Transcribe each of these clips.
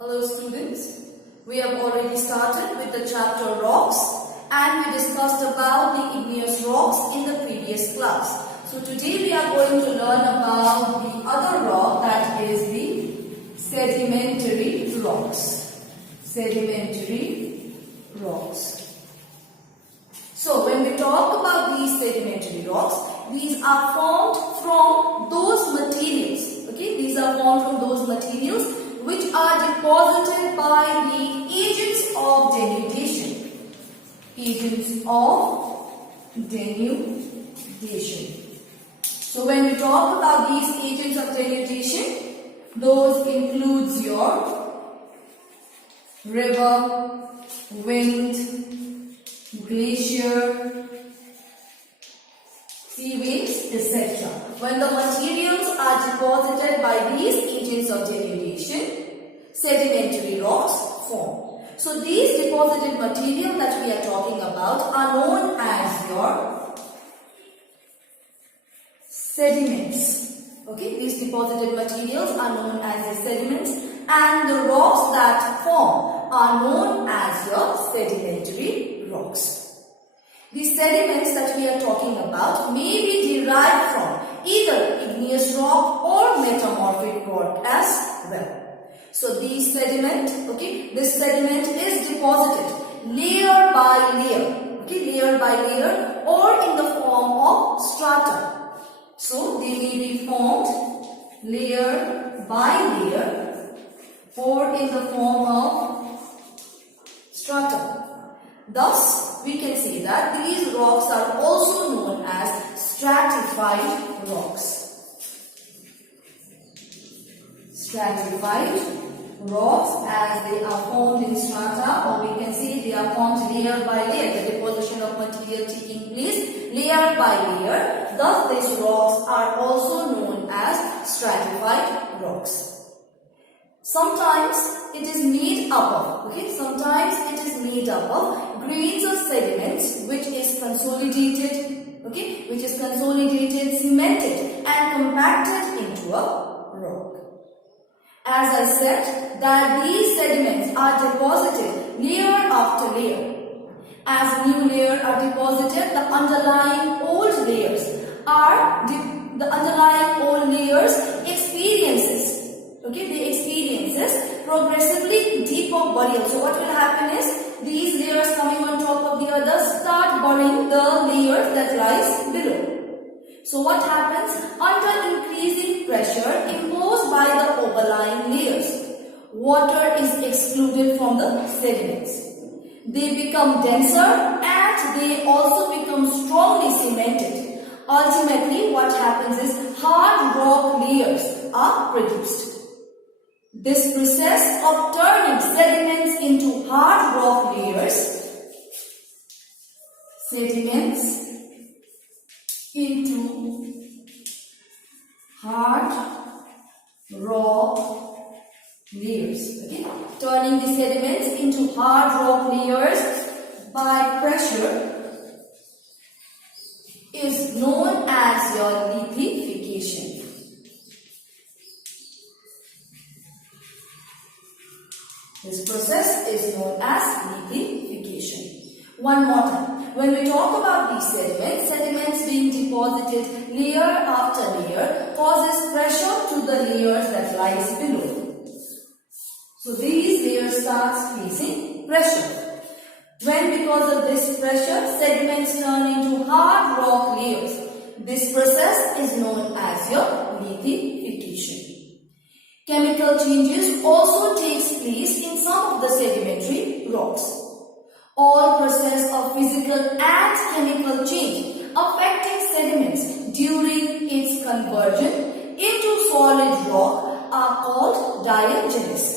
Hello students, we have already started with the chapter rocks and we discussed about the igneous rocks in the previous class. So today we are going to learn about the other rock, that is the sedimentary rocks. Sedimentary rocks. So when we talk about these sedimentary rocks, these are formed from those materials. Okay, these are formed from those materials which are deposited by the agents of denudation. Agents of denudation. So when we talk about these agents of denudation, those includes your river, wind, glacier, sea waves, etc. When the materials are deposited by these agents of denudation, sedimentary rocks form. So these deposited material that we are talking about are known as your sediments. Okay, these deposited materials are known as the sediments, and the rocks that form are known as your sedimentary rocks. The sediments that we are talking about may be derived from either igneous rock or metamorphic rock as well. So these sediment, this sediment is deposited layer by layer, layer by layer, or in the form of strata. So they may be formed layer by layer or in the form of strata. Thus, we can say that these rocks are also known as stratified rocks. Stratified rocks, as they are formed in strata, or we can say they are formed layer by layer, the deposition of material taking place layer by layer. Thus, these rocks are also known as stratified rocks. Sometimes it is made up of, grains of sediments which is consolidated, cemented and compacted into a rock. As I said, that these sediments are deposited layer after layer. As new layers are deposited, the underlying old layers experiences progressively deeper burial. So what will happen is, these layers coming on top of the others start burying the layers that lies below. So what happens? Under increasing pressure imposed by the overlying layers, water is excluded from the sediments. They become denser and they also become strongly cemented. Ultimately, what happens is hard rock layers are produced. This process of turning sediments into hard rock layers, turning the sediments into hard rock layers by pressure is known as your lithification. This process is known as lithification. One more time. When we talk about these sediments being deposited layer after layer causes pressure to the layers that lies below. So these layers starts facing pressure. When because of this pressure, sediments turn into hard rock layers. This process is known as your lithification. Chemical changes also takes place in some of the sedimentary rocks. All process of physical and chemical change affecting sediments during its conversion into solid rock are called diagenesis.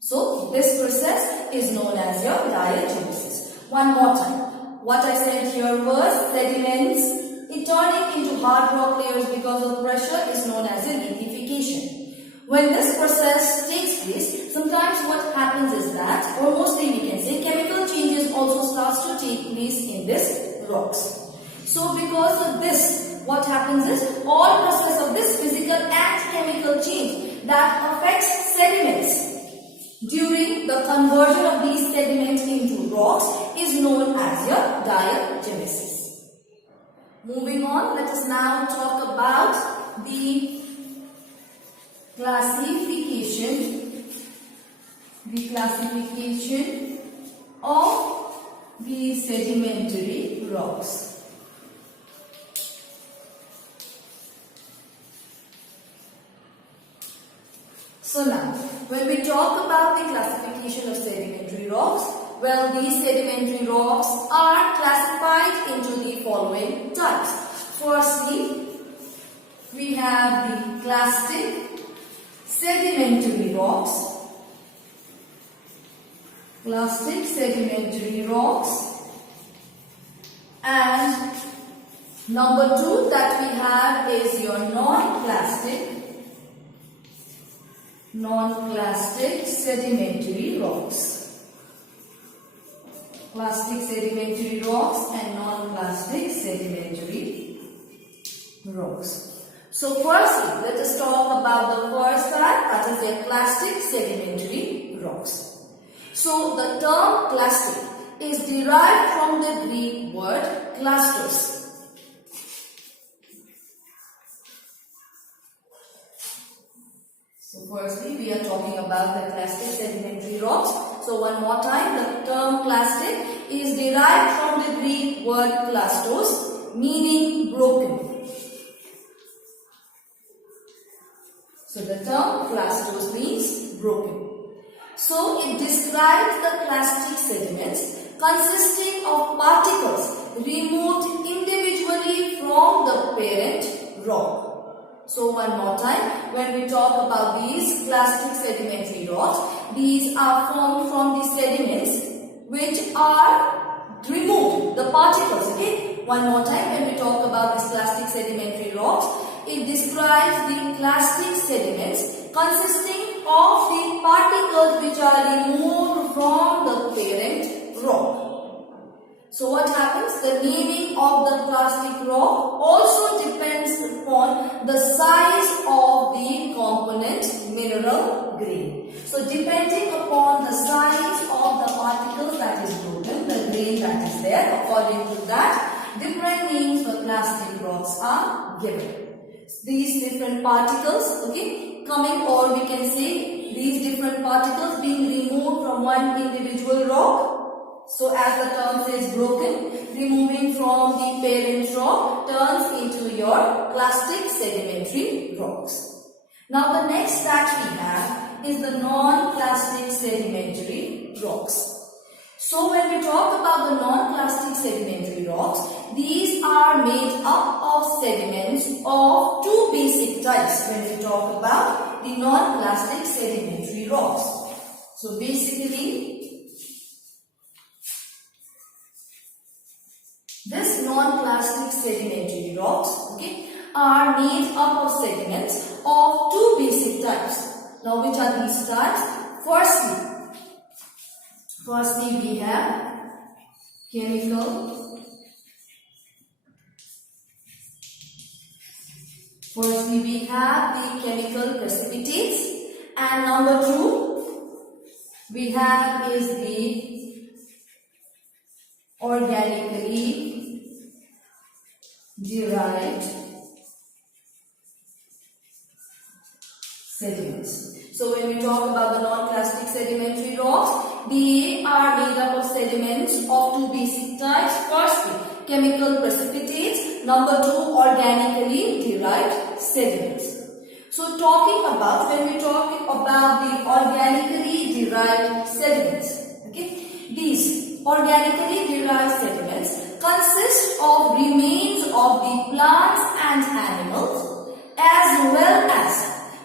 So this process is known as your diagenesis. One more time. What I said here was sediments turning into hard rock layers because of pressure is known as a lithification. When this process takes place, sometimes what happens is that, or mostly we can say, chemical changes also starts to take place in these rocks. So because of this, what happens is all process of this that affects sediments during the conversion of these sediments into rocks is known as your diagenesis. Moving on, let us now talk about the classification of the sedimentary rocks. So now, when we talk about the classification of sedimentary rocks, well, these sedimentary rocks are classified into the following types. Firstly, we have the clastic sedimentary rocks. Clastic sedimentary rocks. And number 2 that we have is your non-clastic sedimentary rocks. Clastic sedimentary rocks and non-clastic sedimentary rocks. So firstly, let us talk about the first type, that is the clastic sedimentary rocks. So the term clastic is derived from the Greek word klastos. So firstly, we are talking about the clastic sedimentary rocks. So one more time, the term clastic is derived from the Greek word klastos, meaning broken. So the term klastos means broken. So it describes the clastic sediments consisting of particles removed individually from the parent rock. So one more time, when we talk about these clastic sedimentary rocks, these are formed from the sediments which are removed, the particles, okay? One more time, when we talk about these clastic sedimentary rocks, it describes the clastic sediments consisting of the particles which are removed from the parent rock. So what happens? The naming of the plastic rock also depends upon the size of the component mineral grain. So depending upon the size of the particles that is broken, the grain that is there, according to that, different names for plastic rocks are given. These different particles, okay, coming, or we can say these different particles being removed from one individual rock. So as the term says broken, removing from the parent rock turns into your clastic sedimentary rocks. Now the next that we have is the non-clastic sedimentary rocks. So when we talk about the non-clastic sedimentary rocks, these are made up of sediments of two basic types when we talk about the non-clastic sedimentary rocks. So basically, this non-plastic sedimentary rocks, okay, are made up of sediments of two basic types. Now, which are these types? Firstly, we have chemical. Firstly, we have the chemical precipitates, and number 2, we have is the organically derived sediments. So when we talk about the non-plastic sedimentary rocks, they are made up of sediments of two basic types. Firstly, chemical precipitates. Number 2, organically derived sediments. So when we talk about the organically derived sediments, okay, these organically derived sediments consist of remains of the plants and animals as well as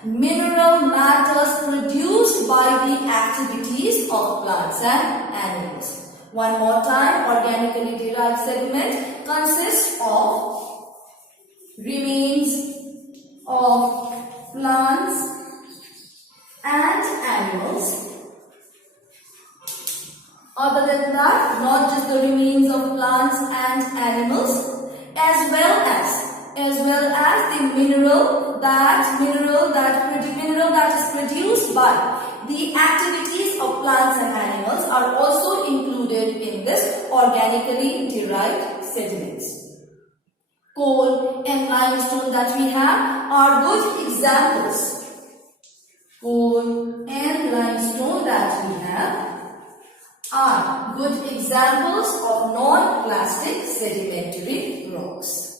mineral matters produced by the activities of plants and animals. One more time, organically derived sediment consists of remains of plants and animals. Other than that, not just the remains of plants and animals, as well as the mineral that is produced by the activities of plants and animals are also included in this organically derived sediments. Coal and limestone that we have are good examples. Coal and limestone that we have are good examples of non-plastic sedimentary rocks.